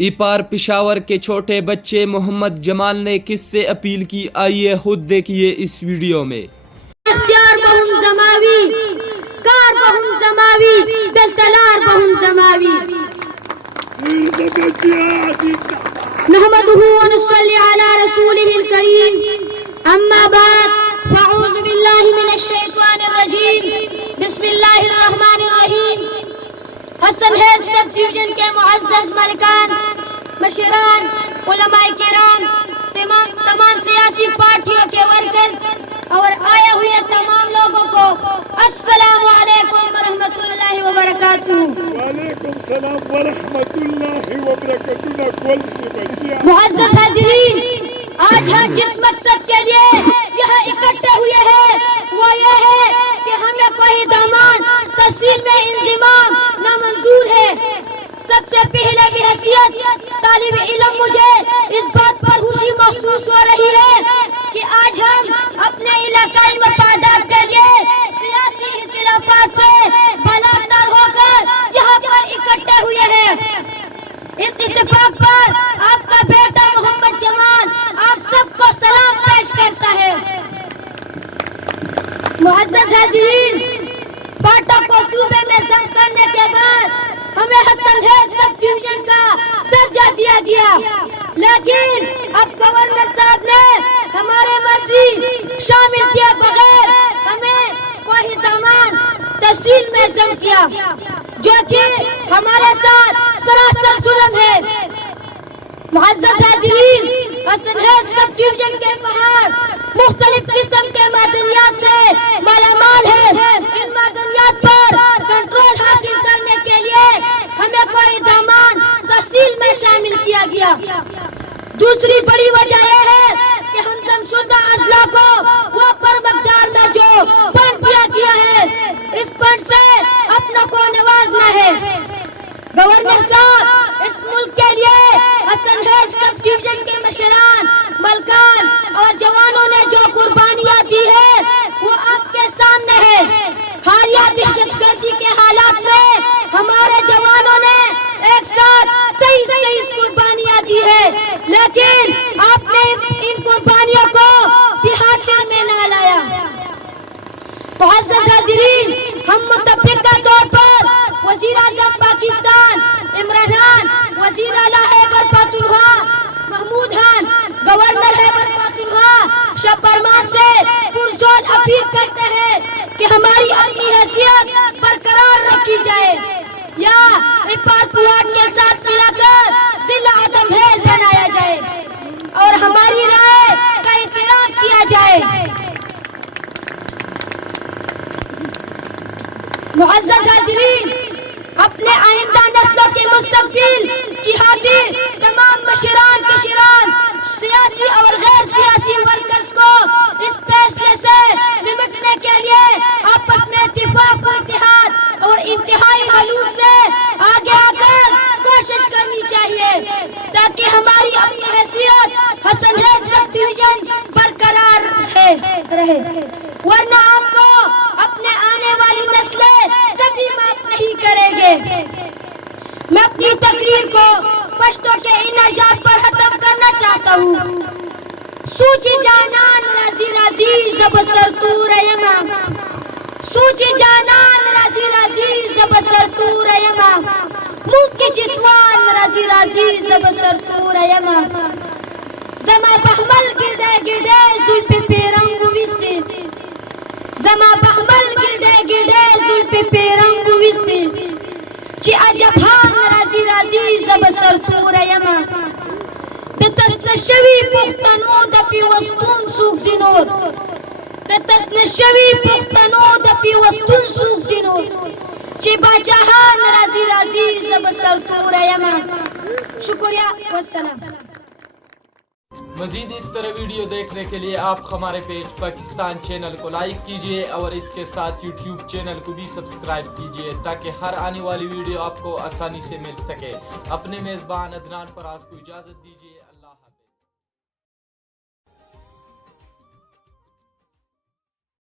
इपार पिशावर के छोटे बच्चे मोहम्मद जमाल ने किससे अपील की, आइए खुद देखिए इस वीडियो में। इख्तियार बहुम ज़मावी, कार बहुम ज़मावी, दलतलार बहुम ज़मावी। नहमदुहु व नुसल्ली अला रसूलिहिल करीम, अम्मा बाद, फअऊज़ु बिल्लाहि मिनश शैतानिर रजीम, बिस्मिल्लाहिर रहमानिर रहीम। हसन है सब डिवीजन के मुअज़्ज़ज़ मलिकान, मशरान, उलमाए किराम, तमाम सियासी पार्टियों के वर्कर और आए हुए तमाम लोगों को अस्सलामु अलैकुम व रहमतुल्लाहि व बरकातुहू। वालेकुम सलाम व रहमतुल्लाहि व बरकातुहू। मुअज़्ज़ज़ हाज़िरीन, आज हम जिस मकसद के लिए यहाँ इकट्ठे हुए हैं वो ये है कि हमें कोई दामान तहसील में इंज़िमाम नामंजूर है। सबसे पहले भी हैसियत तालिब इल्म मुझे इस बात पर खुशी महसूस हो रही है कि आज हम अपने इलाकाई मफादात के लिए सियासी इख्तिलाफात से बालातर होकर यहाँ पर इकट्ठे हुए हैं। इस इत्तेफाक पर आपका बेटा मोहम्मद जमाल आप सबको सलाम पेश करता है। मुअज़्ज़ज़ हाज़िरीन, पार्टी को सूबे में जम करने के बाद हमें हसन है सब डिवीजन का दर्जा दिया गया, लेकिन अब गवर्नर साहब ने हमारे मर्जी शामिल किए बगैर हमें कोई दामान तहसील में जम किया, जो कि हमारे साथ सरासर जुल्म है। मुअज़्ज़ज़ हाज़िरीन, हसन है सब डिवीजन के पहाड़ मुख्तलिफ किस्म के मादनियात से मालामाल है। इन मादनियात पर कंट्रोल हासिल करने के लिए हमें कोई दामान तहसील में शामिल किया गया। दूसरी बड़ी वजह यह है कि हम जमशुदा अजला को वो पर मकदार में जो फंड दिया गया है, इस फंड से अपनों को नवाजना है। गवर्नर साहब, इस मुल्क के लिए हसन है सब डिवीजन के मशरान, मलकान और जवानों ने जो कुर्बानियां दी है वो आपके सामने है। हालिया दहशतगर्दी के हालात में हमारे जवानों ने एक साथ 23 कुर्बानियां दी है, लेकिन आपने इन कुर्बानियों को बिहार में न लाया। मुअज़्ज़ज़ हाज़िरीन, हम मुतफ़िक़ा तौर पर वज़ीर आज़म पाकिस्तान इमरान खान, वज़ीर आला खैबर पख्तूनख्वा महमूद खान, गवर्नर खैबर पख्तूनख्वा शबरमान से पुरजोर अपील करते हैं कि हमारी अपनी हैसियत बरकरार रखी जाए या इपार पुआड के साथ मिलाकर जिला आदमहेल बनाया जाए और हमारी राय का एहतराम किया जाए। मुअज़्ज़ज़ हाज़िरीन, अपने आइंदा नस्लों के मुस्तक़बिल की खातिर तमाम मशरान किशरान, सियासी और गैर सियासी वर्कर्स को इस फैसले से निपटने के लिए आपस में इत्तेफाक व इत्तेहाद और इंतहाई खलूस से आगे आकर कोशिश करनी चाहिए, ताकि हमारी अपनी हैसियत हसन है सब डिवीजन बरकरार रहे, वरना आपको अपने आने वाली नस्लें कभी माफ नहीं करेंगे। मैं अपनी तकरीर को पश्तो के इन अजाब पर खत्म करना चाहता हूँ। सूची जानान राजी राजी ज़बसर सूर यमा, सूची जानान राजी राजी ज़बसर सूर यमा, मुक्की चितवान राजी राजी ज़बसर सूर यमा, ज़मा बहमल गिरडे गिरडे जुल्फ़े पेरंग विस्ते, ज़मा बहमल गिरडे गिरडे जुल्फ़े पेरंग विस्ते, ची अजभान राजी राजी ज़बसर सूर यमा, ततस्नशवी पुख्तनो दपी वस्तुन सूख जिनोर, ततस्नशवी पुख्तनो दपी वस्तुन सूख जिनोर, ची बाचाहान राजी राजी ज़बसर सूर यमा। शुक्रिया वस्सलाम। मजीद इस तरह वीडियो देखने के लिए आप हमारे पेज पाकिस्तान चैनल को लाइक कीजिए और इसके साथ यूट्यूब चैनल को भी सब्सक्राइब कीजिए, ताकि हर आने वाली वीडियो आपको आसानी से मिल सके। अपने मेज़बान अदनान फराज को इजाज़त दीजिए।